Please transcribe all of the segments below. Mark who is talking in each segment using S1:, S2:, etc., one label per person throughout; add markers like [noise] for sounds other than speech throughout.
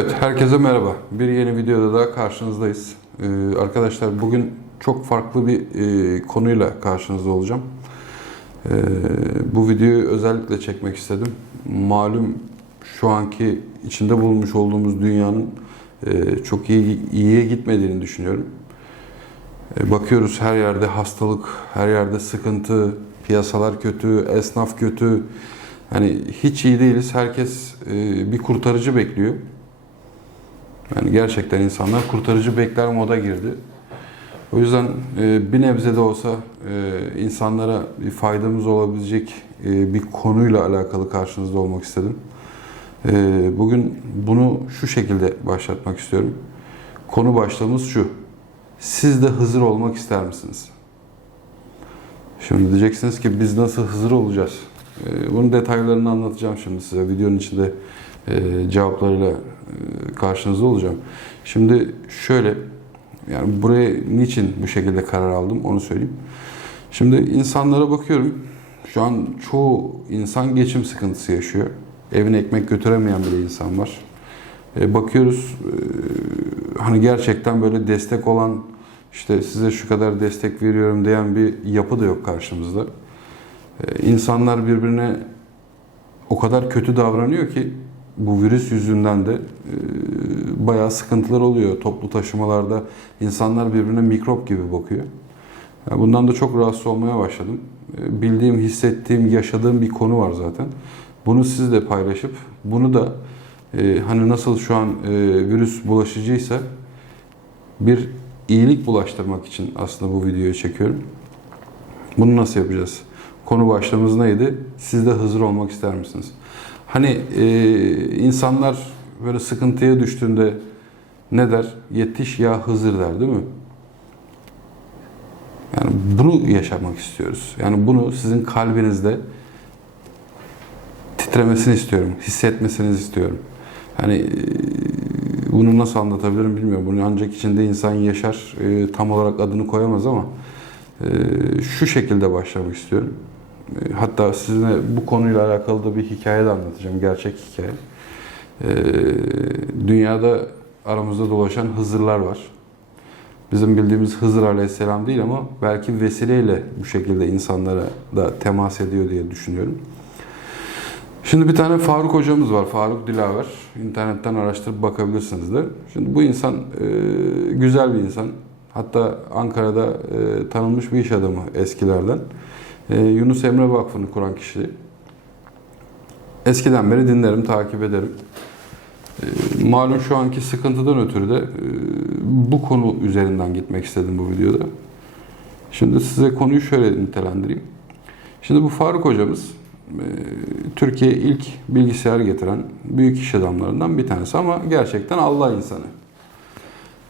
S1: Evet, herkese merhaba. Bir yeni videoda daha karşınızdayız. Ee, arkadaşlar bugün çok farklı bir e, konuyla karşınızda olacağım. Ee, bu videoyu özellikle çekmek istedim. Malum şu anki içinde bulunmuş olduğumuz dünyanın e, çok iyi iyiye gitmediğini düşünüyorum. E, bakıyoruz her yerde hastalık, her yerde sıkıntı, piyasalar kötü, esnaf kötü. Hani hiç iyi değiliz. Herkes e, bir kurtarıcı bekliyor. Yani gerçekten insanlar kurtarıcı bekler moda girdi. O yüzden e, bir nebze de olsa e, insanlara bir faydamız olabilecek e, bir konuyla alakalı karşınızda olmak istedim. Bugün bunu şu şekilde başlatmak istiyorum. Konu başlığımız şu. Siz de Hızır olmak ister misiniz? Şimdi diyeceksiniz ki biz nasıl Hızır olacağız? Bunun detaylarını anlatacağım şimdi size. Videonun içinde cevaplarıyla karşınızda olacağım. Şimdi şöyle, yani buraya niçin bu şekilde karar aldım onu söyleyeyim. Şimdi insanlara bakıyorum. Şu an çoğu insan geçim sıkıntısı yaşıyor. Evine ekmek götüremeyen bile insan var. E, bakıyoruz e, hani gerçekten böyle destek olan işte size şu kadar destek veriyorum diyen bir yapı da yok karşımızda. E, insanlar birbirine o kadar kötü davranıyor ki bu virüs yüzünden de e, bayağı sıkıntılar oluyor. Toplu taşımalarda insanlar birbirine mikrop gibi bakıyor. Yani bundan da çok rahatsız olmaya başladım. E, bildiğim, hissettiğim, yaşadığım bir konu var zaten. Bunu sizle paylaşıp bunu da e, hani nasıl şu an e, virüs bulaşıcıysa bir iyilik bulaştırmak için aslında bu videoyu çekiyorum. Bunu nasıl yapacağız? Konu başlığımız neydi? Siz de Hızır olmak ister misiniz? Hani e, insanlar böyle sıkıntıya düştüğünde ne der? Yetiş ya Hızır der değil mi? Yani bunu yaşamak istiyoruz. Yani bunu sizin kalbinizde titremesini istiyorum. Hissetmesini istiyorum. Hani e, bunu nasıl anlatabilirim bilmiyorum. Bunu ancak içinde insan yaşar. E, tam olarak adını koyamaz ama e, şu şekilde başlamak istiyorum. E, Hatta sizinle bu konuyla alakalı da bir hikaye de anlatacağım. Gerçek hikaye. E, Dünyada aramızda dolaşan Hızırlar var. Bizim bildiğimiz Hızır Aleyhisselam değil ama belki vesileyle bu şekilde insanlara da temas ediyor diye düşünüyorum. Şimdi bir tane Faruk hocamız var. Faruk Dilaver. İnternetten araştırıp bakabilirsiniz de. Şimdi bu insan e, güzel bir insan. Hatta Ankara'da tanınmış bir iş adamı eskilerden. E, Yunus Emre Vakfı'nı kuran kişi. Eskiden beri dinlerim, takip ederim. E, malum şu anki sıkıntıdan ötürü de e, bu konu üzerinden gitmek istedim bu videoda. Şimdi size konuyu şöyle nitelendireyim. Şimdi bu Faruk hocamız e, Türkiye'ye ilk bilgisayar getiren büyük iş adamlarından bir tanesi ama gerçekten Allah insanı.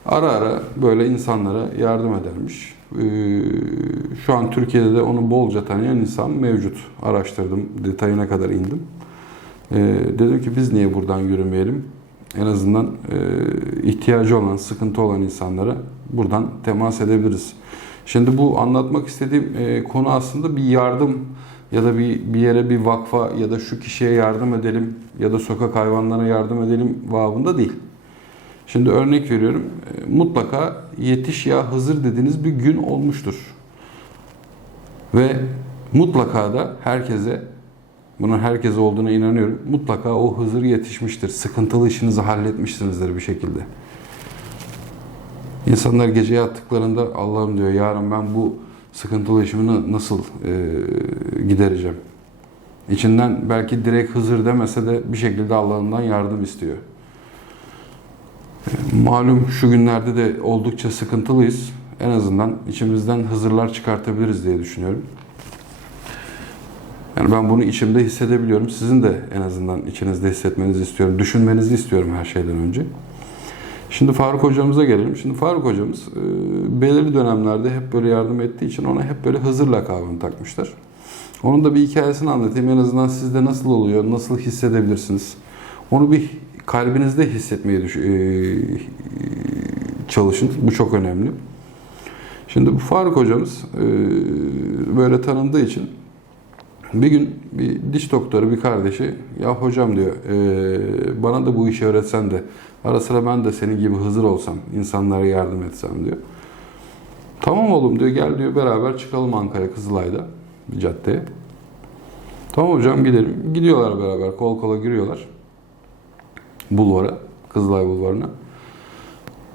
S1: Ara ara böyle insanlara yardım edermiş. E, Şu an Türkiye'de de onu bolca tanıyan insan mevcut. Araştırdım, detayına kadar indim. E, Dedim ki biz niye buradan yürümeyelim? En azından e, ihtiyacı olan, sıkıntı olan insanlara buradan temas edebiliriz. Şimdi bu anlatmak istediğim e, konu aslında bir yardım ya da bir, bir yere bir vakfa ya da şu kişiye yardım edelim ya da sokak hayvanlarına yardım edelim babında değil. Şimdi örnek veriyorum. E, Mutlaka yetiş ya Hızır dediğiniz bir gün olmuştur. Ve mutlaka da herkese bunun herkese olduğuna inanıyorum. Mutlaka o Hızır yetişmiştir. Sıkıntılı işinizi halletmişsinizdir bir şekilde. İnsanlar gece yattıklarında Allah'ım diyor yarın ben bu sıkıntılı işimi nasıl e, gidereceğim? İçinden belki direkt Hızır demese de bir şekilde Allah'ından yardım istiyor. Malum şu günlerde de oldukça sıkıntılıyız. En azından içimizden Hızırlar çıkartabiliriz diye düşünüyorum. Yani ben bunu içimde hissedebiliyorum. Sizin de en azından içinizde hissetmenizi istiyorum. Düşünmenizi istiyorum her şeyden önce. Şimdi Faruk hocamıza gelelim. Şimdi Faruk hocamız e, belirli dönemlerde hep böyle yardım ettiği için ona hep böyle Hızır lakabını takmışlar. Onun da bir hikayesini anlatayım. En azından sizde nasıl oluyor, nasıl hissedebilirsiniz? Onu bir kalbinizde hissetmeye düş- e, çalışın. Bu çok önemli. Şimdi bu Faruk hocamız e, böyle tanındığı için Bir gün bir diş doktoru bir kardeşi ya hocam diyor "eee, bana da bu işi öğretsen de ara sıra ben de senin gibi Hızır olsam insanlara yardım etsem diyor. Tamam oğlum diyor gel diyor beraber çıkalım Ankara Kızılay'da bir caddeye. Tamam hocam gidelim. Gidiyorlar beraber kol kola giriyorlar. Bulvara, Kızılay Bulvarı'na.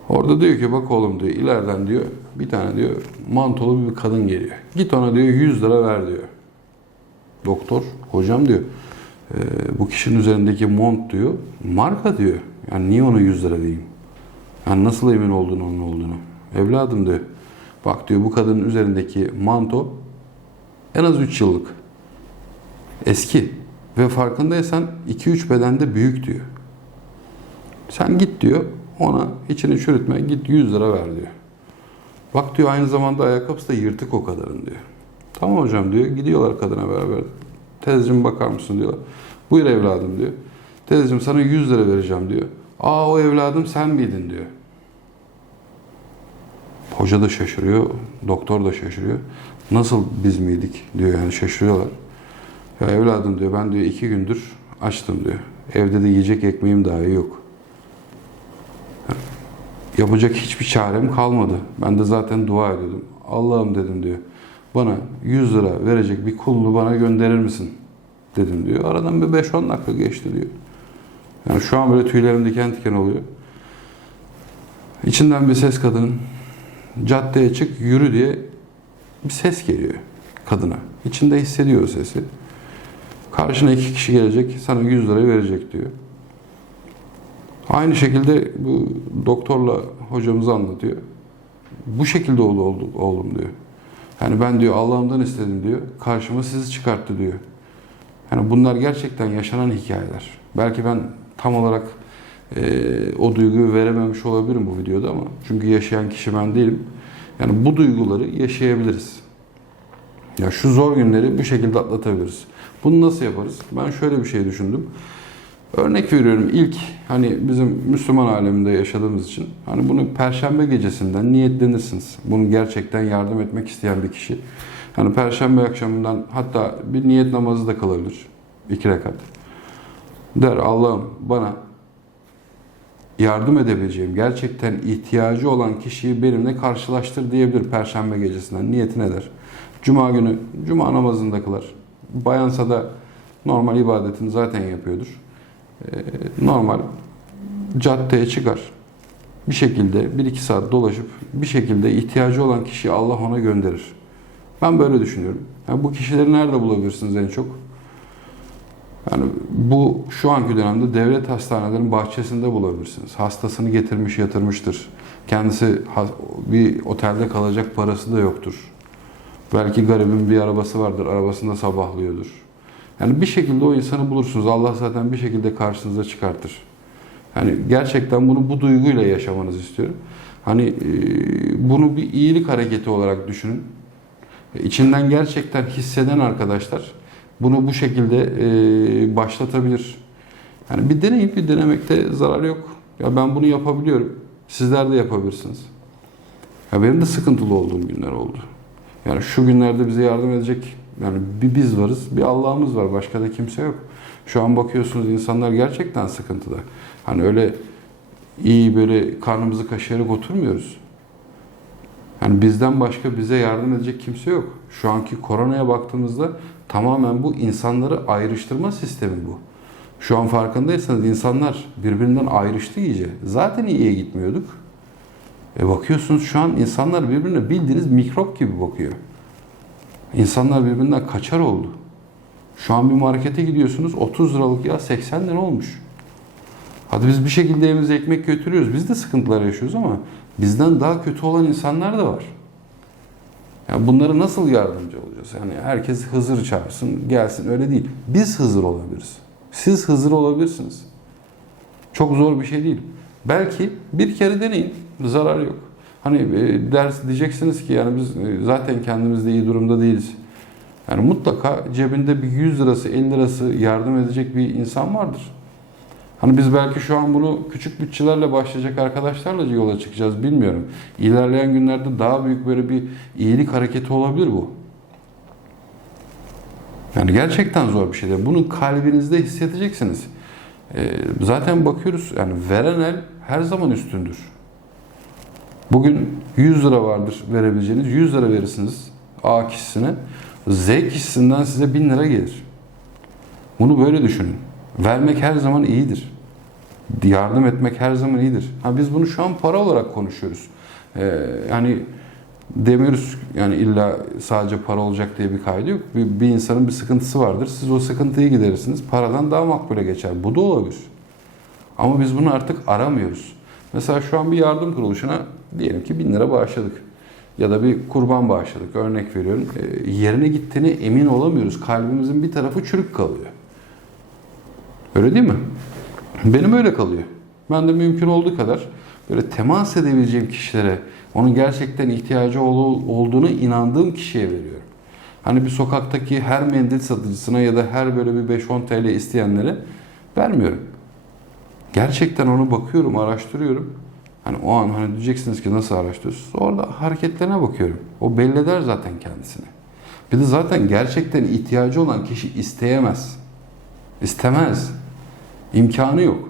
S1: Orada diyor ki bak oğlum diyor ileriden diyor bir tane diyor mantolu bir kadın geliyor. Git ona diyor 100 lira ver diyor. Doktor hocam diyor "e, bu kişinin üzerindeki mont diyor marka diyor. Yani niye ona 100 lira diyeyim? Yani nasıl emin oldun onun olduğunu? Evladım diyor. Bak diyor bu kadının üzerindeki manto en az 3 yıllık. Eski. Ve farkındaysan 2-3 bedende büyük diyor. Sen git diyor ona içini çürütme git 100 lira ver diyor. Bak diyor aynı zamanda ayakkabısı da yırtık o kadarın diyor. Tamam hocam diyor. Gidiyorlar kadına beraber. Teyzeciğim bakar mısın diyorlar. Buyur evladım diyor. Teyzeciğim sana 100 lira vereceğim diyor. Aa o evladım sen miydin diyor. Hoca da şaşırıyor. Doktor da şaşırıyor. Nasıl biz miydik diyor yani şaşırıyorlar. Ya evladım diyor ben diyor iki gündür açtım diyor. Evde de yiyecek ekmeğim dahi yok. Yapacak hiçbir çarem kalmadı. Ben de zaten dua ediyordum. Allah'ım dedim diyor. Bana 100 lira verecek bir kulunu bana gönderir misin? Dedim diyor. Aradan bir 5-10 dakika geçti diyor. Yani şu an böyle tüylerim diken diken oluyor. İçinden bir ses kadının caddeye çık yürü diye bir ses geliyor kadına. İçinde hissediyor o sesi. Karşına iki kişi gelecek sana 100 lira verecek diyor. Aynı şekilde bu doktorla hocamız anlatıyor. Bu şekilde oldu, oldu oğlum diyor. Yani ben diyor Allah'ımdan istedim diyor. Karşıma sizi çıkarttı diyor. Yani bunlar gerçekten yaşanan hikayeler. Belki ben tam olarak e, o duyguyu verememiş olabilirim bu videoda ama çünkü yaşayan kişi ben değilim. Yani bu duyguları yaşayabiliriz. Ya şu zor günleri bu şekilde atlatabiliriz. Bunu nasıl yaparız? Ben şöyle bir şey düşündüm. Örnek veriyorum ilk hani bizim Müslüman aleminde yaşadığımız için hani bunu perşembe gecesinden niyetlenirsiniz. Bunu gerçekten yardım etmek isteyen bir kişi. Hani perşembe akşamından hatta bir niyet namazı da kılabilir. iki rekat. Der Allah'ım bana yardım edebileceğim, gerçekten ihtiyacı olan kişiyi benimle karşılaştır diyebilir perşembe gecesinden. Niyetine der. Cuma günü cuma namazını da kılar. Bayansa da normal ibadetini zaten yapıyordur. Ee, normal caddeye çıkar. Bir şekilde 1-2 saat dolaşıp bir şekilde ihtiyacı olan kişiyi Allah ona gönderir. Ben böyle düşünüyorum. Yani bu kişileri nerede bulabilirsiniz en çok? Yani bu şu anki dönemde devlet hastanelerinin bahçesinde bulabilirsiniz. Hastasını getirmiş yatırmıştır. Kendisi bir otelde kalacak parası da yoktur. Belki garibin bir arabası vardır, arabasında sabahlıyordur. Yani bir şekilde o insanı bulursunuz. Allah zaten bir şekilde karşınıza çıkartır. Yani gerçekten bunu bu duyguyla yaşamanızı istiyorum. Hani e, bunu bir iyilik hareketi olarak düşünün. E, İçinden gerçekten hisseden arkadaşlar bunu bu şekilde e, başlatabilir. Yani bir deneyip bir denemekte zarar yok. Ya ben bunu yapabiliyorum. Sizler de yapabilirsiniz. Ya benim de sıkıntılı olduğum günler oldu. Yani şu günlerde bize yardım edecek yani bir biz varız, bir Allah'ımız var. Başka da kimse yok. Şu an bakıyorsunuz insanlar gerçekten sıkıntıda. Hani öyle iyi böyle karnımızı kaşıyarak oturmuyoruz. Yani bizden başka bize yardım edecek kimse yok. Şu anki koronaya baktığımızda tamamen bu insanları ayrıştırma sistemi bu. Şu an farkındaysanız insanlar birbirinden ayrıştı iyice. Zaten iyiye gitmiyorduk. E bakıyorsunuz şu an insanlar birbirine bildiğiniz mikrop gibi bakıyor. İnsanlar birbirinden kaçar oldu. Şu an bir markete gidiyorsunuz 30 liralık ya 80 lira olmuş. Hadi biz bir şekilde evimize ekmek götürüyoruz. Biz de sıkıntılar yaşıyoruz ama bizden daha kötü olan insanlar da var. Yani bunlara nasıl yardımcı olacağız? Yani herkes Hızır çağırsın, gelsin öyle değil. Biz Hızır olabiliriz. Siz Hızır olabilirsiniz. Çok zor bir şey değil. Belki bir kere deneyin, zarar yok. Hani e, ders diyeceksiniz ki yani biz e, zaten kendimiz de iyi durumda değiliz. Yani mutlaka cebinde bir 100 lirası, 50 lirası yardım edecek bir insan vardır. Hani biz belki şu an bunu küçük bütçelerle başlayacak arkadaşlarla yola çıkacağız bilmiyorum. İlerleyen günlerde daha büyük böyle bir iyilik hareketi olabilir bu. Yani gerçekten zor bir şeydir. Bunu kalbinizde hissedeceksiniz. Ee, zaten bakıyoruz yani veren el her zaman üstündür. Bugün 100 lira vardır verebileceğiniz. 100 lira verirsiniz A kişisine. Z kişisinden size 1000 lira gelir. Bunu böyle düşünün. Vermek her zaman iyidir. Yardım etmek her zaman iyidir. Ha biz bunu şu an para olarak konuşuyoruz. Ee, yani demiyoruz yani illa sadece para olacak diye bir kaydı yok. Bir, bir insanın bir sıkıntısı vardır. Siz o sıkıntıyı giderirsiniz. Paradan daha makbule geçer. Bu da olabilir. Ama biz bunu artık aramıyoruz. Mesela şu an bir yardım kuruluşuna diyelim ki bin lira bağışladık. Ya da bir kurban bağışladık. Örnek veriyorum. Ee, yerine gittiğine emin olamıyoruz. Kalbimizin bir tarafı çürük kalıyor. Öyle değil mi? Benim öyle kalıyor. Ben de mümkün olduğu kadar böyle temas edebileceğim kişilere, onun gerçekten ihtiyacı ol- olduğuna inandığım kişiye veriyorum. Hani bir sokaktaki her mendil satıcısına ya da her böyle bir 5-10 TL isteyenlere vermiyorum. Gerçekten onu bakıyorum, araştırıyorum. Hani o an hani diyeceksiniz ki nasıl araştırıyorsunuz? Orada hareketlerine bakıyorum. O belli eder zaten kendisini. Bir de zaten gerçekten ihtiyacı olan kişi isteyemez. İstemez. İmkanı yok.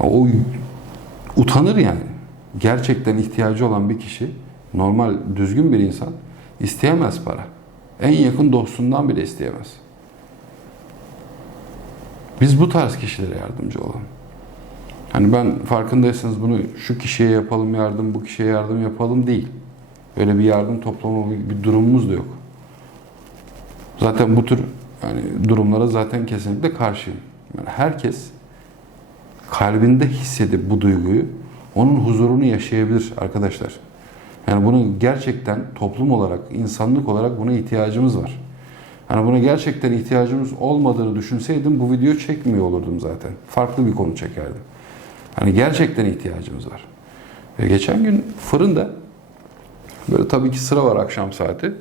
S1: O utanır yani. Gerçekten ihtiyacı olan bir kişi, normal düzgün bir insan isteyemez para. En yakın dostundan bile isteyemez. Biz bu tarz kişilere yardımcı olalım. Hani ben farkındaysanız bunu şu kişiye yapalım yardım, bu kişiye yardım yapalım değil. Öyle bir yardım toplama bir durumumuz da yok. Zaten bu tür yani durumlara zaten kesinlikle karşıyım. Yani herkes kalbinde hissedip bu duyguyu onun huzurunu yaşayabilir arkadaşlar. Yani bunu gerçekten toplum olarak, insanlık olarak buna ihtiyacımız var. Hani buna gerçekten ihtiyacımız olmadığını düşünseydim bu videoyu çekmiyor olurdum zaten. Farklı bir konu çekerdim. Hani gerçekten ihtiyacımız var. Ve geçen gün fırında böyle tabii ki sıra var akşam saati.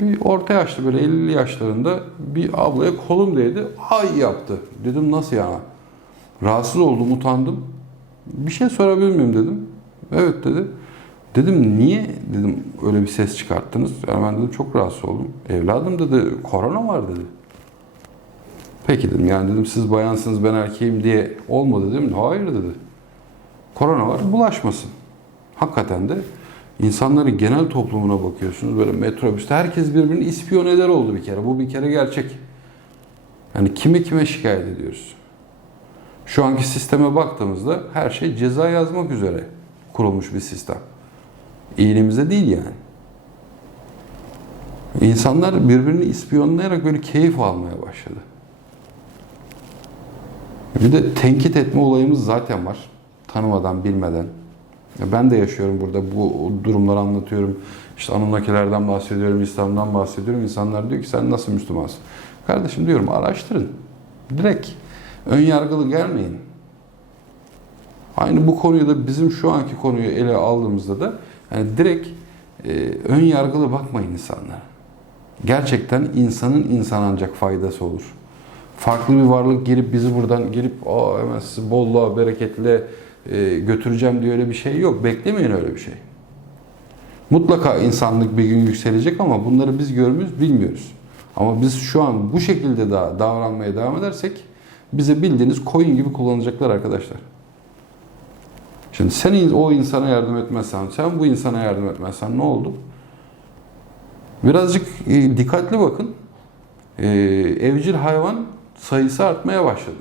S1: Bir orta yaşlı böyle 50 yaşlarında bir ablaya kolum değdi. Ay yaptı. Dedim nasıl ya? Rahatsız oldum, utandım. Bir şey sorabilir miyim dedim. Evet dedi. Dedim niye dedim öyle bir ses çıkarttınız? Yani ben dedim çok rahatsız oldum. Evladım dedi korona var dedi. Peki dedim yani dedim siz bayansınız ben erkeğim diye olmadı dedim. Hayır dedi. Korona var bulaşmasın. Hakikaten de insanların genel toplumuna bakıyorsunuz böyle metrobüste herkes birbirini ispiyon eder oldu bir kere. Bu bir kere gerçek. Yani kimi kime şikayet ediyoruz? Şu anki sisteme baktığımızda her şey ceza yazmak üzere kurulmuş bir sistem. İyiliğimize değil yani. İnsanlar birbirini ispiyonlayarak böyle keyif almaya başladı. Bir de tenkit etme olayımız zaten var. Tanımadan, bilmeden. Ya Ben de yaşıyorum burada bu durumları anlatıyorum. İşte Anunnakilerden bahsediyorum, İslam'dan bahsediyorum. İnsanlar diyor ki sen nasıl Müslümansın? Kardeşim diyorum araştırın. Direkt ön yargılı gelmeyin. Aynı bu konuyu da bizim şu anki konuyu ele aldığımızda da yani direkt e, ön yargılı bakmayın insanlara. Gerçekten insanın insan ancak faydası olur. Farklı bir varlık gelip bizi buradan gelip Aa, hemen sizi bolluğa, bereketle e, götüreceğim diye öyle bir şey yok. Beklemeyin öyle bir şey. Mutlaka insanlık bir gün yükselecek ama bunları biz görmüyoruz, bilmiyoruz. Ama biz şu an bu şekilde daha davranmaya devam edersek bize bildiğiniz koyun gibi kullanacaklar arkadaşlar. Şimdi sen o insana yardım etmezsen, sen bu insana yardım etmezsen ne oldu? Birazcık e, dikkatli bakın. E, evcil hayvan sayısı artmaya başladı.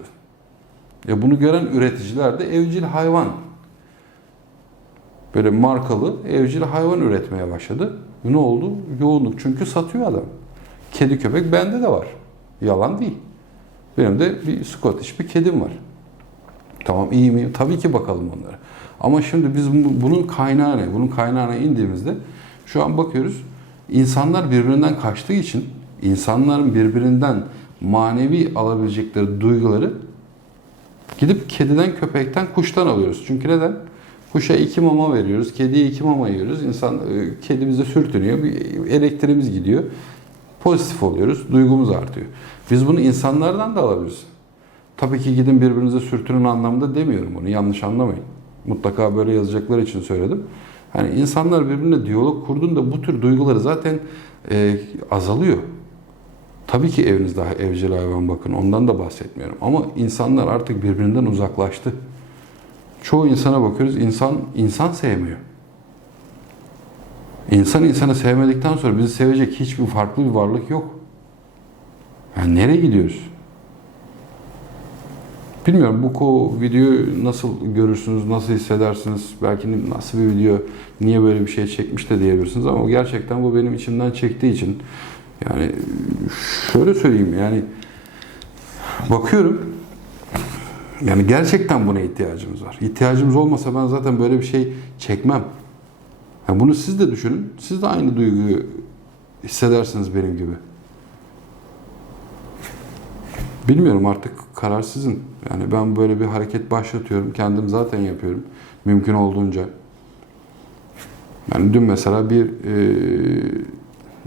S1: Ya bunu gören üreticiler de evcil hayvan böyle markalı evcil hayvan üretmeye başladı. Ne oldu? Yoğunluk. Çünkü satıyor adam. Kedi köpek bende de var. Yalan değil. Benim de bir Scottish bir kedim var. Tamam iyi mi? Tabii ki bakalım onlara. Ama şimdi biz bu- bunun kaynağı ne? Bunun kaynağına indiğimizde şu an bakıyoruz. İnsanlar birbirinden kaçtığı için insanların birbirinden manevi alabilecekleri duyguları gidip kediden, köpekten, kuştan alıyoruz. Çünkü neden? Kuşa iki mama veriyoruz, kediye iki mama yiyoruz. İnsan, e, kedi bize sürtünüyor, bir elektriğimiz gidiyor. Pozitif oluyoruz, duygumuz artıyor. Biz bunu insanlardan da alabiliriz. Tabii ki gidin birbirinize sürtünün anlamında demiyorum bunu. Yanlış anlamayın. Mutlaka böyle yazacaklar için söyledim. Hani insanlar birbirine diyalog kurduğunda bu tür duyguları zaten e, azalıyor. Tabii ki eviniz daha evcil hayvan bakın ondan da bahsetmiyorum. Ama insanlar artık birbirinden uzaklaştı. Çoğu insana bakıyoruz insan insan sevmiyor. İnsan insanı sevmedikten sonra bizi sevecek hiçbir farklı bir varlık yok. Yani nereye gidiyoruz? Bilmiyorum bu ko videoyu nasıl görürsünüz, nasıl hissedersiniz? Belki nasıl bir video, niye böyle bir şey çekmiş de diyebilirsiniz ama gerçekten bu benim içimden çektiği için yani şöyle söyleyeyim yani bakıyorum yani gerçekten buna ihtiyacımız var. İhtiyacımız olmasa ben zaten böyle bir şey çekmem. Yani bunu siz de düşünün. Siz de aynı duyguyu hissedersiniz benim gibi. Bilmiyorum artık karar sizin. Yani ben böyle bir hareket başlatıyorum. Kendim zaten yapıyorum. Mümkün olduğunca. Yani dün mesela bir e,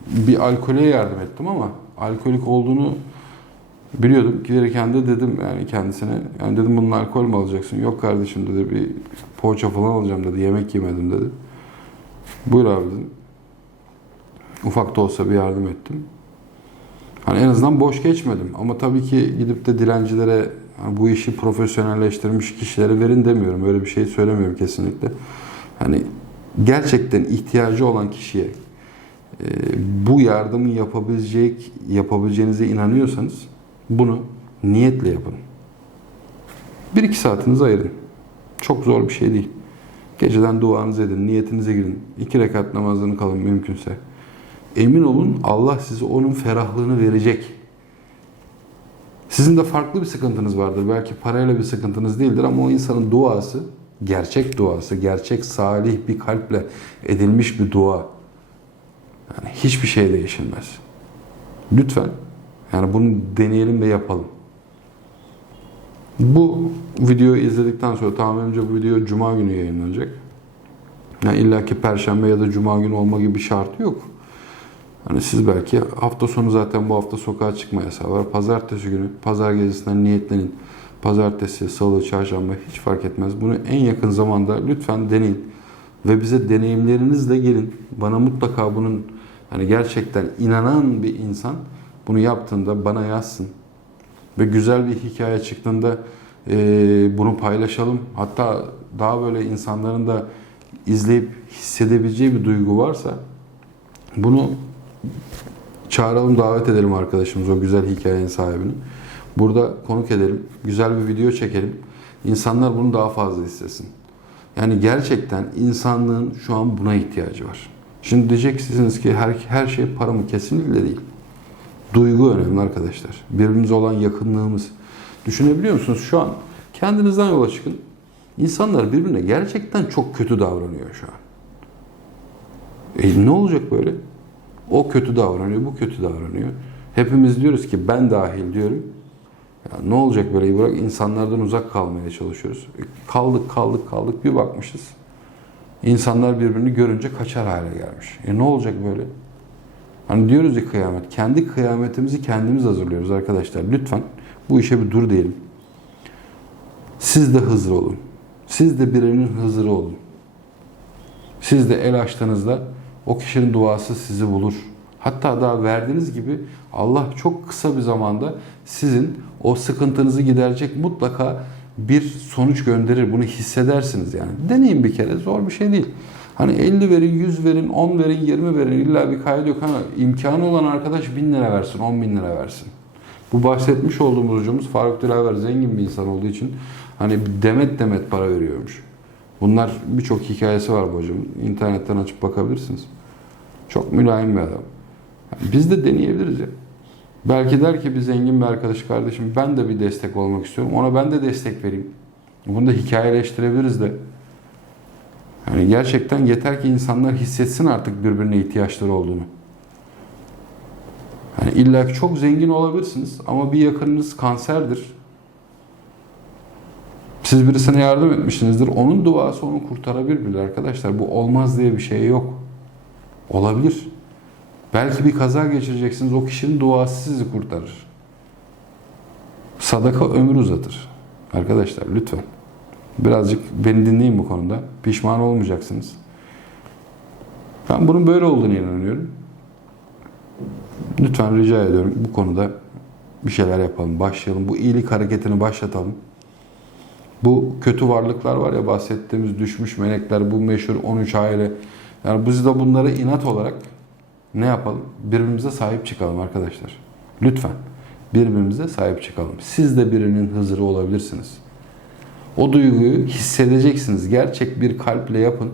S1: bir alkole yardım ettim ama alkolik olduğunu biliyordum. Gelirken de dedim yani kendisine. Yani dedim bunun alkol mü alacaksın? Yok kardeşim dedi bir poğaça falan alacağım dedi. Yemek yemedim dedi. Buyur abi dedim. Ufak da olsa bir yardım ettim. Hani en azından boş geçmedim. Ama tabii ki gidip de dilencilere hani bu işi profesyonelleştirmiş kişilere verin demiyorum. Öyle bir şey söylemiyorum kesinlikle. Hani gerçekten ihtiyacı olan kişiye bu yardımı yapabilecek yapabileceğinize inanıyorsanız bunu niyetle yapın. Bir iki saatinizi ayırın. Çok zor bir şey değil. Geceden duanızı edin, niyetinize girin. İki rekat namazını kalın mümkünse. Emin olun Allah size onun ferahlığını verecek. Sizin de farklı bir sıkıntınız vardır. Belki parayla bir sıkıntınız değildir ama o insanın duası, gerçek duası, gerçek salih bir kalple edilmiş bir dua. Yani hiçbir şey değişilmez. Lütfen yani bunu deneyelim ve yapalım. Bu videoyu izledikten sonra tahminimce bu video cuma günü yayınlanacak. Yani illaki perşembe ya da cuma günü olma gibi bir şartı yok. Hani siz belki hafta sonu zaten bu hafta sokağa çıkma yasağı var. Pazartesi günü, pazar gecesinden niyetlenin. Pazartesi, salı, çarşamba hiç fark etmez. Bunu en yakın zamanda lütfen deneyin. Ve bize deneyimlerinizle gelin. Bana mutlaka bunun hani gerçekten inanan bir insan bunu yaptığında bana yazsın. Ve güzel bir hikaye çıktığında e, bunu paylaşalım. Hatta daha böyle insanların da izleyip hissedebileceği bir duygu varsa bunu çağıralım, davet edelim arkadaşımız o güzel hikayenin sahibini. Burada konuk edelim, güzel bir video çekelim. İnsanlar bunu daha fazla istesin. Yani gerçekten insanlığın şu an buna ihtiyacı var. Şimdi diyeceksiniz ki her, her şey para mı? Kesinlikle değil. Duygu önemli arkadaşlar. Birbirimize olan yakınlığımız. Düşünebiliyor musunuz? Şu an kendinizden yola çıkın. İnsanlar birbirine gerçekten çok kötü davranıyor şu an. E ne olacak böyle? O kötü davranıyor, bu kötü davranıyor. Hepimiz diyoruz ki ben dahil diyorum. Ya ne olacak böyle bırak insanlardan uzak kalmaya çalışıyoruz. E kaldık kaldık kaldık bir bakmışız. İnsanlar birbirini görünce kaçar hale gelmiş. E ne olacak böyle? Hani diyoruz ya kıyamet. Kendi kıyametimizi kendimiz hazırlıyoruz arkadaşlar. Lütfen bu işe bir dur diyelim. Siz de hızır olun. Siz de birinin hızırı olun. Siz de el açtığınızda o kişinin duası sizi bulur. Hatta daha verdiğiniz gibi Allah çok kısa bir zamanda sizin o sıkıntınızı giderecek mutlaka bir sonuç gönderir. Bunu hissedersiniz yani. Deneyin bir kere. Zor bir şey değil. Hani 50 verin, 100 verin, 10 verin, 20 verin. İlla bir kaydı yok ama imkanı olan arkadaş 1000 lira versin, 10 bin lira versin. Bu bahsetmiş olduğumuz hocamız Faruk Dilaver zengin bir insan olduğu için hani demet demet para veriyormuş. Bunlar birçok hikayesi var bu hocamın. İnternetten açıp bakabilirsiniz. Çok mülayim bir adam. Biz de deneyebiliriz ya. Belki der ki bir zengin bir arkadaş kardeşim ben de bir destek olmak istiyorum. Ona ben de destek vereyim. Bunu da hikayeleştirebiliriz de. Yani gerçekten yeter ki insanlar hissetsin artık birbirine ihtiyaçları olduğunu. Yani illa ki çok zengin olabilirsiniz ama bir yakınınız kanserdir. Siz birisine yardım etmişsinizdir. Onun duası onu kurtarabilir arkadaşlar. Bu olmaz diye bir şey yok. Olabilir. Belki bir kaza geçireceksiniz. O kişinin duası sizi kurtarır. Sadaka ömür uzatır. Arkadaşlar lütfen. Birazcık beni dinleyin bu konuda. Pişman olmayacaksınız. Ben bunun böyle olduğunu inanıyorum. Lütfen rica ediyorum bu konuda bir şeyler yapalım, başlayalım. Bu iyilik hareketini başlatalım. Bu kötü varlıklar var ya bahsettiğimiz düşmüş melekler, bu meşhur 13 aile. Yani biz de bunları inat olarak ne yapalım? Birbirimize sahip çıkalım arkadaşlar. Lütfen birbirimize sahip çıkalım. Siz de birinin hızırı olabilirsiniz. O duyguyu hissedeceksiniz. Gerçek bir kalple yapın.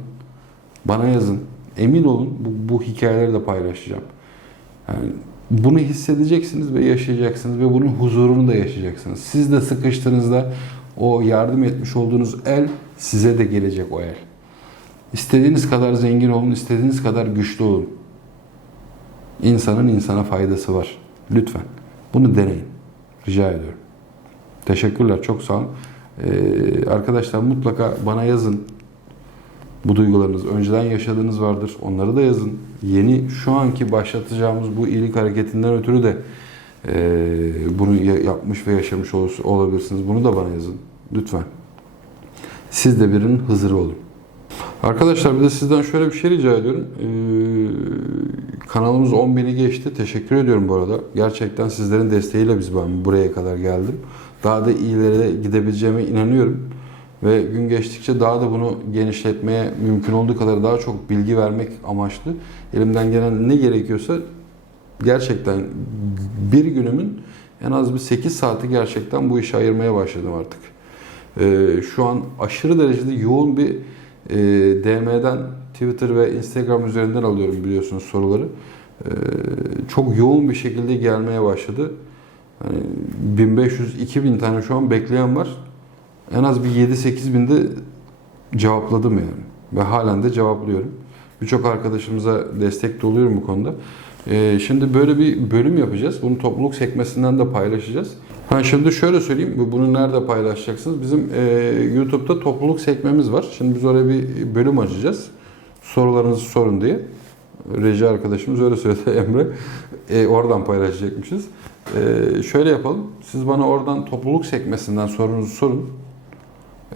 S1: Bana yazın. Emin olun bu, bu hikayeleri de paylaşacağım. Yani bunu hissedeceksiniz ve yaşayacaksınız ve bunun huzurunu da yaşayacaksınız. Siz de sıkıştığınızda o yardım etmiş olduğunuz el size de gelecek o el. İstediğiniz kadar zengin olun, istediğiniz kadar güçlü olun. İnsanın insana faydası var. Lütfen bunu deneyin. Rica ediyorum. Teşekkürler. Çok sağ olun. Ee, arkadaşlar mutlaka bana yazın. Bu duygularınız önceden yaşadığınız vardır. Onları da yazın. Yeni şu anki başlatacağımız bu iyilik hareketinden ötürü de e, bunu ya- yapmış ve yaşamış olur- olabilirsiniz. Bunu da bana yazın. Lütfen. Siz de birinin hızırı olun. Arkadaşlar bir de sizden şöyle bir şey rica ediyorum. Ee, kanalımız 10 bini geçti. Teşekkür ediyorum bu arada. Gerçekten sizlerin desteğiyle biz ben buraya kadar geldim. Daha da iyilere gidebileceğime inanıyorum. Ve gün geçtikçe daha da bunu genişletmeye mümkün olduğu kadar daha çok bilgi vermek amaçlı. Elimden gelen ne gerekiyorsa gerçekten bir günümün en az bir 8 saati gerçekten bu işe ayırmaya başladım artık. Ee, şu an aşırı derecede yoğun bir e, DM'den Twitter ve Instagram üzerinden alıyorum biliyorsunuz soruları. Ee, çok yoğun bir şekilde gelmeye başladı. Hani 1500-2000 tane şu an bekleyen var. En az bir 7-8 binde cevapladım yani. Ve halen de cevaplıyorum. Birçok arkadaşımıza destek de oluyorum bu konuda. Ee, şimdi böyle bir bölüm yapacağız. Bunu topluluk sekmesinden de paylaşacağız. Ha şimdi şöyle söyleyeyim. bu- Bunu nerede paylaşacaksınız? Bizim e, YouTube'da topluluk sekmemiz var. Şimdi biz oraya bir bölüm açacağız. Sorularınızı sorun diye. Reji arkadaşımız öyle söyledi [laughs] Emre. E, oradan paylaşacakmışız. E, şöyle yapalım. Siz bana oradan topluluk sekmesinden sorunuzu sorun.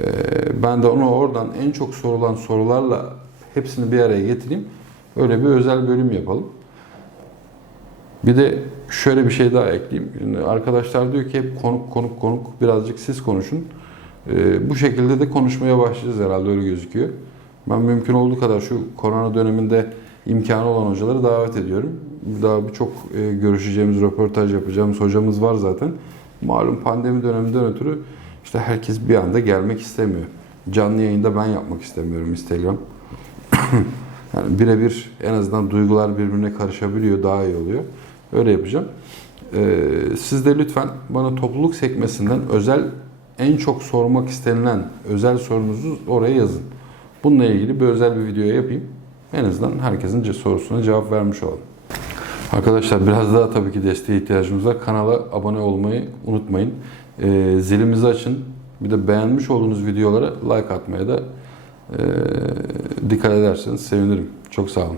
S1: E, ben de onu oradan en çok sorulan sorularla hepsini bir araya getireyim. Öyle bir özel bölüm yapalım. Bir de şöyle bir şey daha ekleyeyim. Şimdi arkadaşlar diyor ki hep konuk konuk konuk birazcık siz konuşun. Ee, bu şekilde de konuşmaya başlayacağız herhalde öyle gözüküyor. Ben mümkün olduğu kadar şu korona döneminde imkanı olan hocaları davet ediyorum. Daha birçok e, görüşeceğimiz, röportaj yapacağımız hocamız var zaten. Malum pandemi döneminden ötürü işte herkes bir anda gelmek istemiyor. Canlı yayında ben yapmak istemiyorum Instagram. [clears throat] Yani birebir en azından duygular birbirine karışabiliyor, daha iyi oluyor. Öyle yapacağım. Ee, siz de lütfen bana topluluk sekmesinden özel, en çok sormak istenilen özel sorunuzu oraya yazın. Bununla ilgili bir özel bir video yapayım. En azından herkesin sorusuna cevap vermiş olalım. Arkadaşlar biraz daha tabii ki desteğe ihtiyacımız var. Kanala abone olmayı unutmayın. Ee, zilimizi açın. Bir de beğenmiş olduğunuz videolara like atmaya da ee, dikkat ederseniz sevinirim. Çok sağ olun.